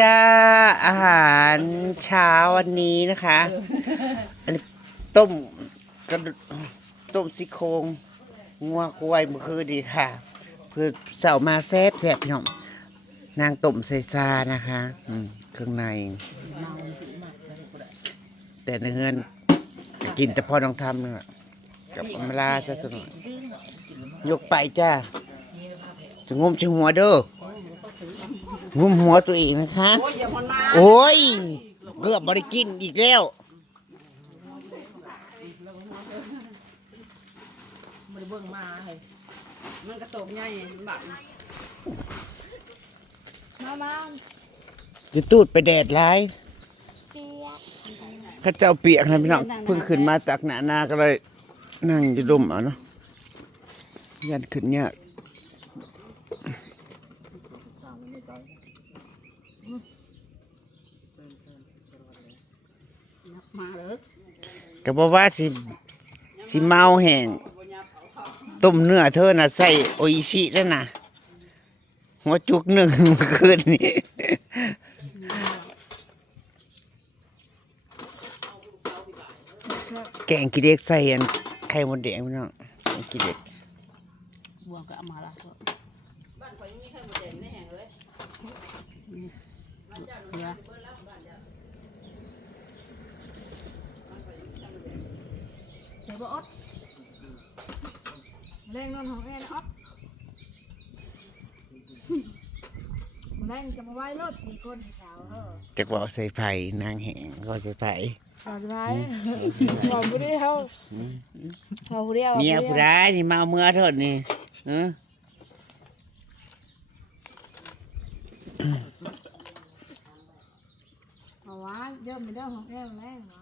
จ้าอาหารเช้าวันนี้นะคะอันนี้ต้มกระดูกต้มซี่โครงงัวควายเมื่อคืนดีค่ะ เพื่อเสามาแซบแซบพี่น้องนางต้มใส่ซานะคะอืมเครื่องใน แต่ในเงินกินแต่พอต้องทำนึงอะกับอำลาซะสักหน่อยยกไปจ้าจะงมจะหัวเด้อ งมหัวตัวเองนะคะ โอ้ยเกือบบริกินอีกแล้วมันเบิ่งมาเลยมันกระโตกใหญ่บักมามาจะตูดไปแดดร้ายข้าเจ้าเปียกนะพี่น้องเพิ่งขึ้นมาจากหนานาก็เลย นั่งจะดมเอาเนาะยันขึ้นเนี่ยาก มาเลย ก็บอกว่าสิสิเมาแห้งต้มเนื้อเธอน่ะใส่โออิชิแล้วนะหัวจุกหนึ่งเมื่อคืนนี้แกงกิเด็กใส่อันไข่มดแดงพี่น้องแกงกิเด็กบวกก็เอามาละบ้านข่อยยังมีไข่หมดแดงแน่เลยเนี่ยเสีย บ่อดแรงนอนของแอนอดแรงจะมาไว้รถสี่คนให้สาวเออจากว่าใส่ไผ่นางแห้งก็ใส่ไผ่ขอไว้บอกผู้เดียวบอกผู้เดียวเมียผู้ร้ายนี่เมาเมื่อเถิดนี่เออเอาไว้เดี๋ยวมันเดี๋ยวของแม่แม่เหรอ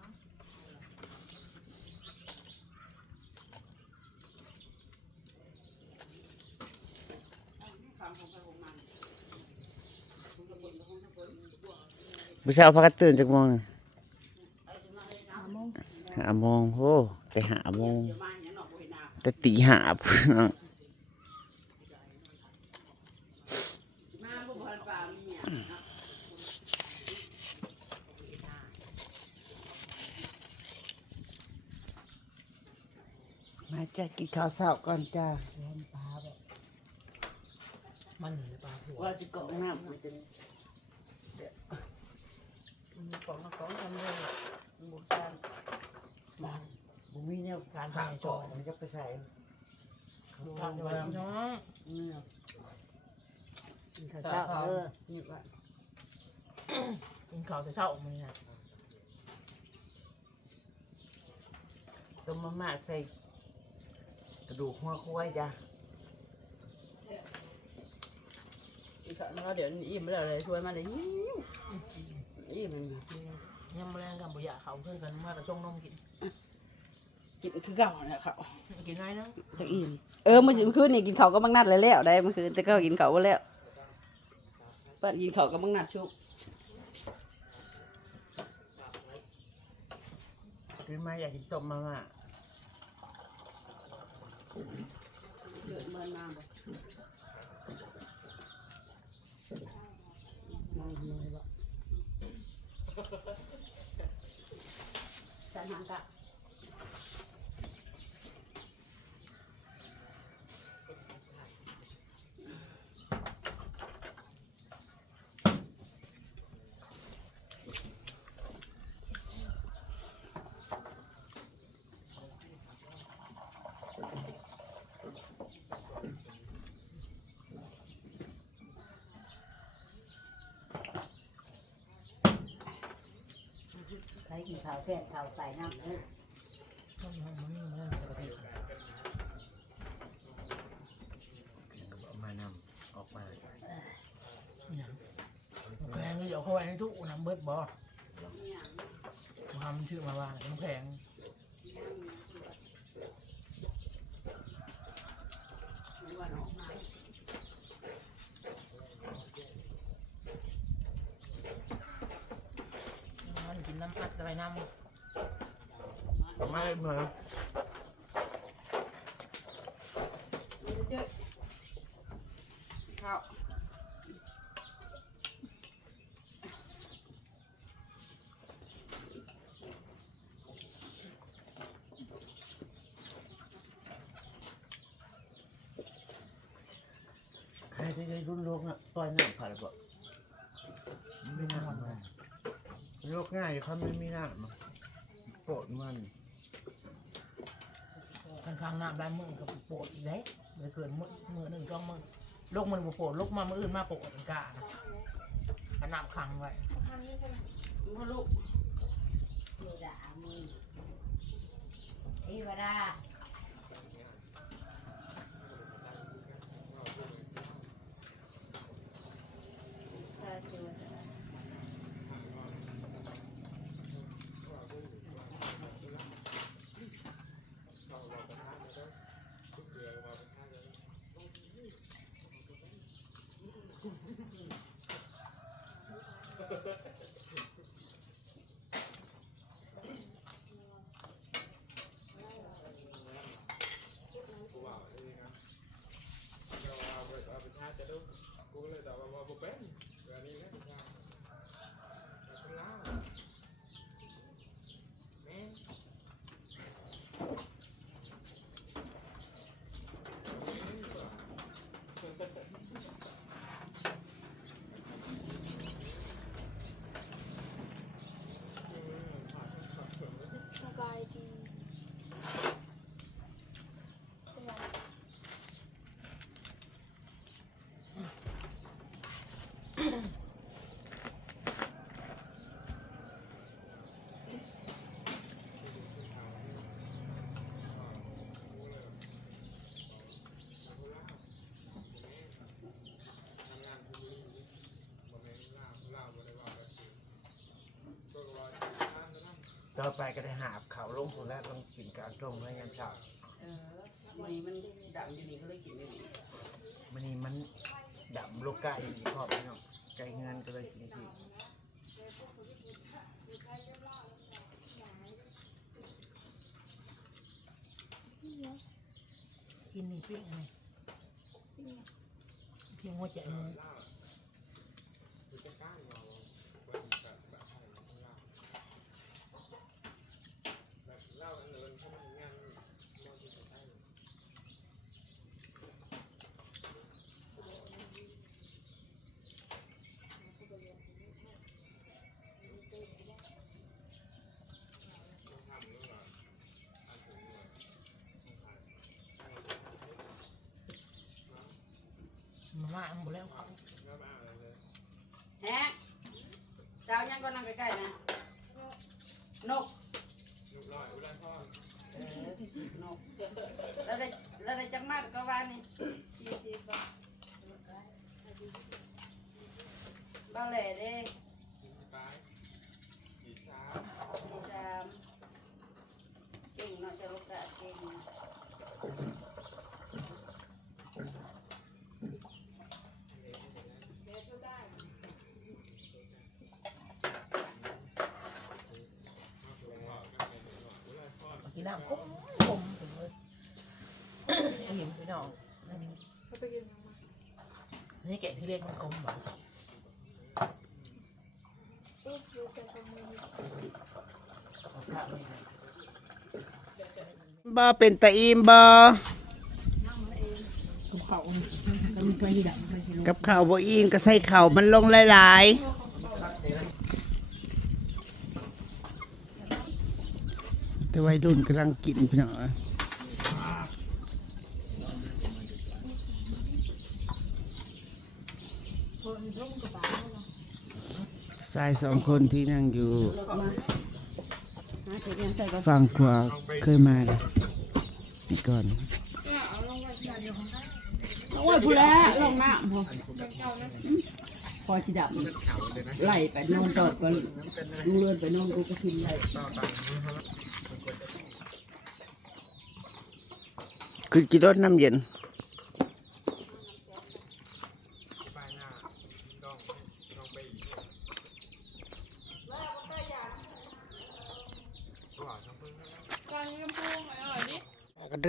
ผู้สาวพักนตื่นจากโมงน่ะหาโมงหาโมงโอ้แต่หาโมงแต่ตีหาพี่น้องมาจ้ากินข้าวเช้าก่อนจ้ามันปลาหัวว่าสิกรอกน้ำ มันจะของของทำเลยบุกตามบ้านบุมีแนวการผ่าจอมันจะไปใส่ทำเลยน้องเนื้อกินข้าวเออนี่ว่ากินข้าวแต่เช้ามึงเนี่ยต้มมะม่าใส่กระดูกหัวควายจ้ะอีกสักมันก็เดี๋ยวอิ่มแล้วเลยช่วยมาเลยยิ้ม อิ่มยังไม่แรงกันบุญยาเขาเพื่อนกันมากระชงนมกิน กินคือเก่าเนี่ยเขากินน้อยนึงจะอิ่มเออเมื่อคืนนี่กินเขาวก็บังนัดเลยแล้วได้เมื่อคืนแต่ก็กินเขาวก็แล้วเปิ้นกินเขาวก็บังนัดชุกคือมาอยากกินต้มมะม่าเดินเมื่อมาบ่ มาเมื่อยบ่จันหังกะ ครกินข้าวแก่ข้าวใส่น้ำเอ้ยมันมันมันมันปกติเอามานำออกมาแพงเดี๋ยวเขาไว้ในทุกน้ำเบิดบ่ทำชื่อมาว่าน้ำแพงกิ นน้ำพัดอะไรน้ำไม่เหมือนข้าว น่ะปล่อยน้ำผ่านบ่ไม่น้ำเลยโรค ง่ายเขาไม่มีน้ำอะโปรดมันข้างๆน้ำได้มือกับโปดอีกแล้วเลยเกินมือมือหนึ่งจ้องมือลกมันบ่โปดลกมามืออื่นมาโปดกานะขนาดขังไว้มาลูกมือด่ามือเทวดา สาธุ สบายดี ต่อไปก็ได้หาบเขาลงคนแรกต้องกินกลารตรงแล้วยังเช้าเออมันมันดังอยู่นี่ก็เลยกินไม่ดีมันนี่มันดำลูกไก่อีกพอพี่น้องไก่เงินก็เลยกินที่กินนี่ปิ้งไงเพียงหัวใจมือมาม่าอันหมดแล้วเขาแฮะเช้ายังก็นั่งใกล้ๆนะนกนกลอยอุดรพรเออนกแล้วได้แล้วได้จังมากก็ว่านี่ยี่สิบบาทเบาแหล่เด้สี่สามเก่งเนาะจะลูกกะเก่ง กินน้ำคมคมถึงเลยเห็นพี่น้องอันนี้ เราไปกินมา นี่ แกะที่เล็กมันคมบ่ปุ๊บรู้จักคนมือบ่เป็นตะอีมบ่กับเขาก็มีเคยที่ดังเคยที่รู้กับข้าวบ่อิงก็ใส่ข้าวมันลงหลายๆแต่วัยรุ่นกำลังกินพี่น้องเอ้ย คนร่มกระบะเนาะ ชายสองคนที่นั่งอยู่หาเก็บยังใส่ก่อนฝั่งขวาเคยมาเลยนี่ก่อนโอ้ยผู้แล้วลงน้ำพอพอสิดับไล่ไปโน่นตอดก็ลุงเลื่อนไปโน่นกูก็ขึ้นไล่คือกินรสน้ำเย็น ฟังยำพูหน่อยดิ ก็เด้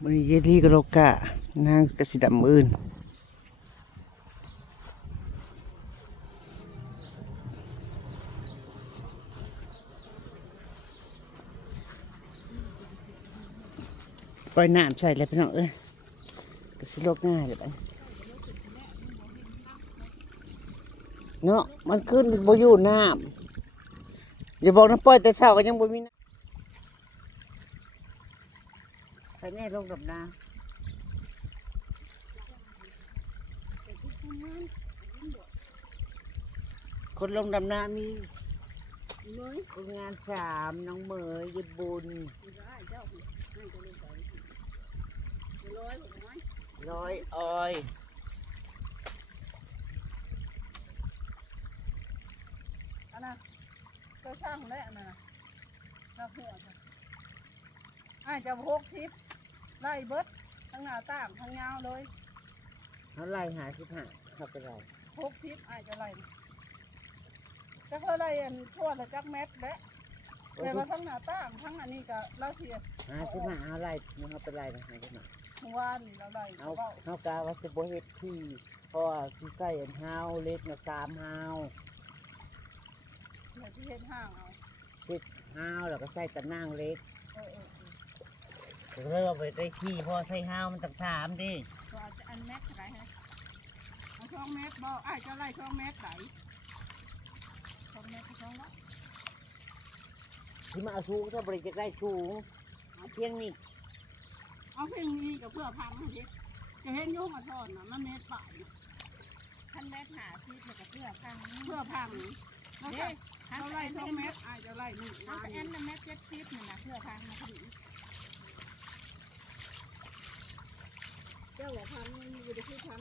มันเยลี่กโลกะนางกสิดำอื่นปล่อยน้ำใส่เลยพี่น้องเอ้ยกสิโลกง่ายเลยไปเนาะมันขึ้นบ่อยู่น้ำอย่าบอกนะปล่อยแต่เช้าก็ยังบ่มีน้ำไป แน่ลงดับน้ำคนลงดำน้ำมีคนงานสามน้องเหมยยบุญร้อยออยอันน่ะเจ้าช่างแล้วน่ะนะช่างเพื่อนค่ะอ้าจะหกสิบ ไล่เบิดทั้งหน้าต่างทั้งยาวเลยเขาไล่หาสิบห้าเขาไปไล่หกสิบอ้ายจะไล่จะเขาไล่อันทั่วละจักเม็ดและแต่ว่าทั้งหน้าต่างทั้งอันนี้ก็เราเสียหาสิบห้าเอาไล่เขาไปไล่นะหาสิบห้าเมื่อวานนี่เราไล่เอาเบาเขากาว่าจะบ่เฮ็ดที่เพราะว่าที่ใส่อันฮาวเล็กนะสามฮาวเดี๋ยวที่เห็นห้างเอาเฮ็ดฮาวแล้วก็ใส่ตะนางเล็กเออเออ เออก็เลยว่าไปได้ที่เพอใส่ฮาวมันตั้งสามดิตัวจะอันเม็ดเท่าไหร่ฮะเอาช่องเม็ดบ่อ้ายจะไล่ช่องเม็ดไหนช่องเม็ดก็ช่องละที่มาเอาสูงถ้าบริจะได้สูงเอาเพียงนี้เอาเพียงนี้กับเพื่อพังทีจะเห็นโยงมาทอดนะมันเม็ดป่ายท่านแม่หาที่เพื่อกับเพื่อข้างนี้เพื่อพังเราเด้จะท่านเราไล่ไล่ช่ช่อองงเม็เม็ดดอาจจะไล่หนึ่งท่านแอนน่ะแม่เจ็ดสิบนี่นะเพื่อทางมาพอ ดีเจ้าว่าพังมันอยู่ในที่พัง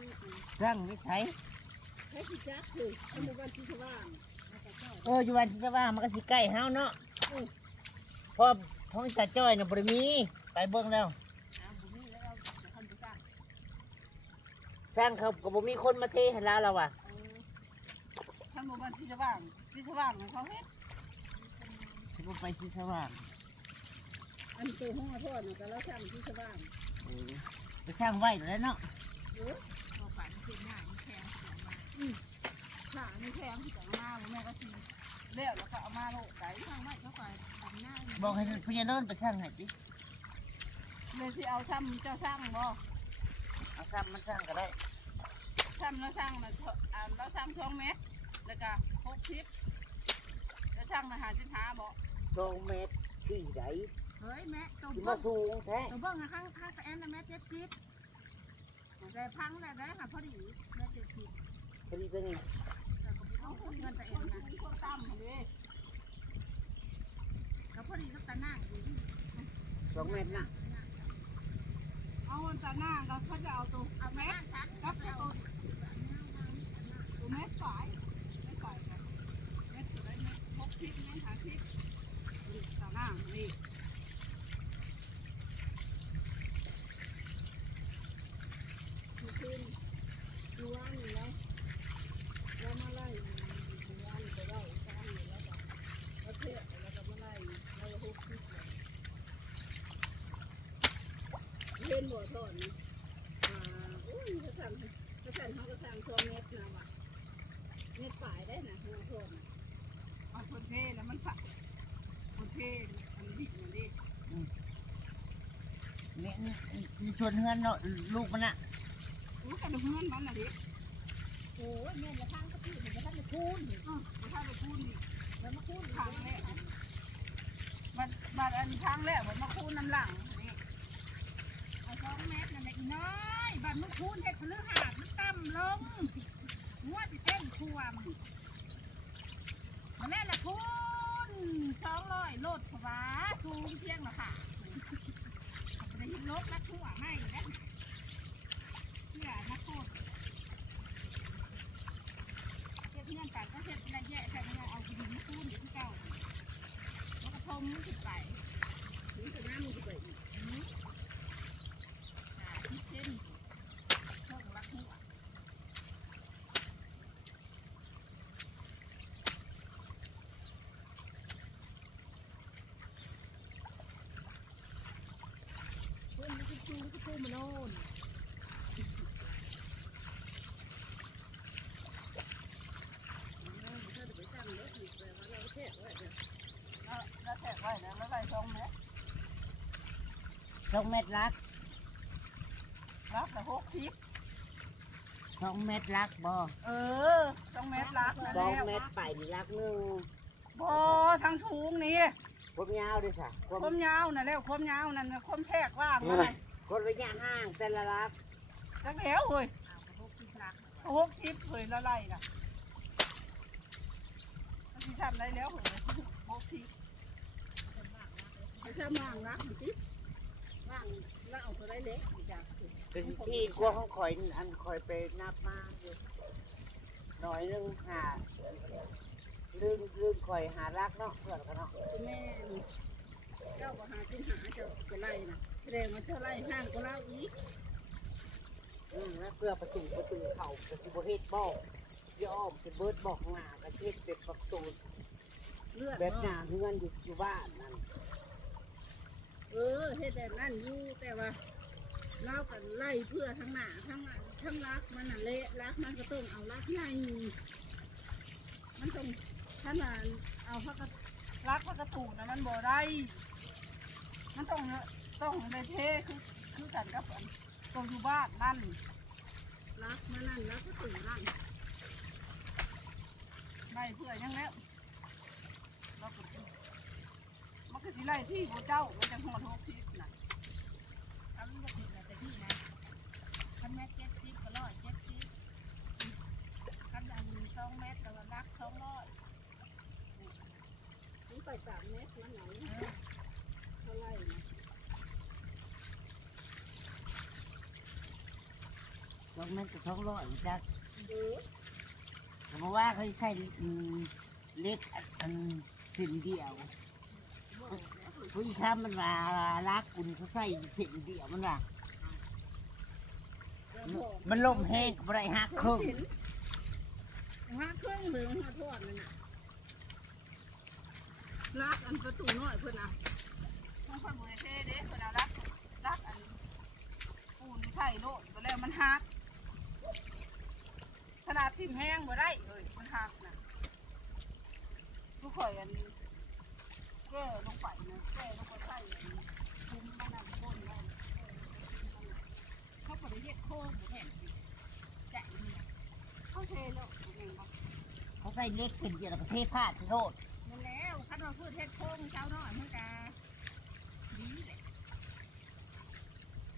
สร้างนิสัยแค่ที่จักคืออันนี้วันที่ชว่างเอออยู่วันที่จะว่ามันก็สิใกล้เฮาเนาะเพราะท้องจ่าจ้อยน่ะบ่ได้มีไปเบิ่งแล้วอ้าวบุมีแล้วเราจะทำไปสร้างสร้างเขาก็บ่มีคนมาเทให้เราแล้วว่ะเออทำหมู่บ้านที่ชว่างที่ชว่างเขาเฮ็ดสิบ่ไปสิสว่างอันตัวห้องทอดนะแต่เราทำที่ชว่างเออ ไปสร้างไว้แล้วเนาะพอฝันคือหน้ามันแข็งเสียมาขานี่แข็งที่จังมาแม่ก็ทีเลี้ยวแล้วก็เอามาโลกไก่ข้างไว้เข้าไปทำหน้าบอกให้พญาโนนไปสร้างให้ดิเลยสิเอาซ้ำเจ้าสร้างบ่เอาซ้ำมันสร้างก็ได้ซ้ำแล้วสร้างนะอ่าแล้วซ้ำสองเมตรแล้วก็หกสิบแล้วสร้างมาหาจินหาบ่2เมตรที่ใด เฮ้ยแม่ตัวสิเบิ้มางสูงแท้ตัวเบิ้งข้างข้างแอนน่ะแม่เจ็ดสิบแต่พังแต่ได้ค่ะพอดีแม่เจ็ดสิบพอดีตัวนี้แต่ก็ไม่ต้องเงินแต่เองนะคนต่ำเลยก็พอดีก็ตาหน้าอยู่2เมตรน่ะเอาวันตาหน้าเราเขาจะเอาตัวเอาเมตรกับตัวตัวเมตรสายเมตรสายกันเมตรตัวได้เมตรหกสิบเมตรห้าสิบนี่ตาหน้านี่คืนดูว่านี่แล้วแล้วมาไล่ดูว่านี่ไปเล่าสร้างนี่แล้วก็ประเทศแล้วก็มาไล่ไล่หกสิบเลย เล่นหัวทอนอ่าอุ้ยกระสันกระสันเขากระสันตัวเม็ดนะว่ะเม็ดฝ่ายได้นะหัวทนนะเอาคนเทแล้วมันฝักคนเทมันดิบมันดิเนี่นี่ชวนเฮือนเนาะลูกมันน่ะโอู้กระดูกมันมันน่ะดิโอ้ยแม่จะพังก็พี่เห็นจะพังจะคูนอือถ้าไปคูนแล้วมาคูนทางแรกบัดบัดอันทางแรกบัดมาคูนน้ำหลัง อาสองเมตรนั่นแหละอีน้อยบัดมึงคูนเห็ดพลือหาดมันต่ำลงหัวจะเต้นควมมาแน่ละคูนสองร้อยโลดขวาสูงเพียงละค่ะได้ยินลบนักทั่วไม่แล้วเพื่อนักโทษเจ็ดเงินต่าก็เจ็ดระยะแต่ไม่เอาดินมาคูนอยู่ที่เก่าแล้วก็พรมขึ้นไปถึงจะน้มันจะไปอีก หาที่เส้นช่องรักหัว คูน มันจะคูนนู่นแล้วแทกไว้แล้วแล้วไว้สองเม็ดสองเม็ดลักรักแต่หกสิบสองเม็ดลักบ่เออสองเม็ดรักนั่นสองแล้วเม็ดไปนี่ลักหนึงบอทั้งถุงนี่ผมยาวด้วยค่ะผมความยาวน่ะแล้วความยาวนั่นน่ะความแทกว่างนั่นน่ะ คนระยะห่างแต่ละลักจักแล้วเฮ้ยหกสิบเฮ้ยละไรน่ะมันสิสั่นได้แล้วเฮ้ยหกสิบไม่ใช่มางรักมันสิว่างแล้วเอาตัวได้เล็กจากเป็นที่กลัวของข่อยอันข่อยไปนับมาอยู่หน่อยหนึงหาลืมลืมข่อยหาลักเนาะเพื่อนกันเนาะแม่นี่เจ้าก็หาที่หาเจ้าจะไล่น่ะ แสดงว่าเจ้าไล่ห้างก็เล่าอีกอืมแล้วเพื่อประตูประตูเข่าประตูประเทศบอกย่อมเป็นเบิร์ดบอกหน้าประเทศเป็นประตูเลือดแบบหเนาะน้าเฮือนอยู่อยู่บ้านนั่นเออเฮ็ดแบบนั้นอยู่แต่ว่าเราก็ไล่เพื่อทั้งหน้าทั้งหลังทั้งรักมันน่ะเละรักมันก็ต้องเอารักใหญ่มันต้องขนาดเอาพักกระรักพักกระตูนนะมันบ่ได้มันต้อง ต้องในเทคือคือกันกับอันตรงอยู่บ้านนั่นรักมันนั่นรักกระตูนั่นไล่เพื่อยังแล้วเราก็มันก็สิไล่ที่พระเจ้ามันจะหอดหกสิบน่ะเอาลูกผิดแล้วแต่ที่นะคันแม่เจ็ดสิบก็ร้อยเจ็ดสิบคันอันสองเมตรก็รักสองร้อยนี่ไปสามเมตรมันไหนเท่าไหร่นะ สองเม็ดกับสองร้อยจักเออเพราะว่าเขาใช้อืมเล็กอันสิ่นเดียวผู้ที่ทำมันว่ารักคุณเขาใส่สิ่นเดียวมันว่ามันล่มแห้งก็บ่ได้หักครึ่งห้าเครื่องหรือห้าทอดนั่นน่ะรักอันประตูน้อยเพื่อนนะต้องคนมือเท่เด้เพื่อนเอารักรักอันปูนใส่โลดไปแล้วมันหัก ขนาดทิ่มแห้งบ่ได้เลยมันหักนะทุกข่อยอันแก้ลงไปนะแก้ลงไปใส่อันคุมมันนั่นก้นไว้เขาบริเฮ็ดโค้งแห่งใจนี่เขาเทแล้วเองบ่เขาใส่เล็กสิ่นเดียวแล้วก็เทผ้าที่โรดนั่นแล้วคันว่าพืชเฮ็ดโค้งเช้าน้อยมันก็ดีแหละ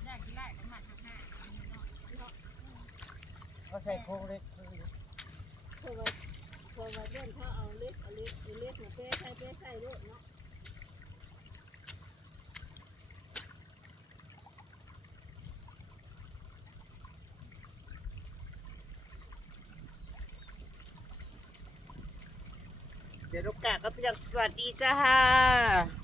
ได้กี่ไร่ก็มาทั้งห้าอันนี้น้อยเขาใส่โครงเล็กเพราะว่า เพราะว่าเดินเขาเอาเล็กเอาเล็กเอาเล็กมาเป้ใส่เป้ใส่โลดเนาะเดี๋ยวลูกกาก็เพียงสวัสดีจ้า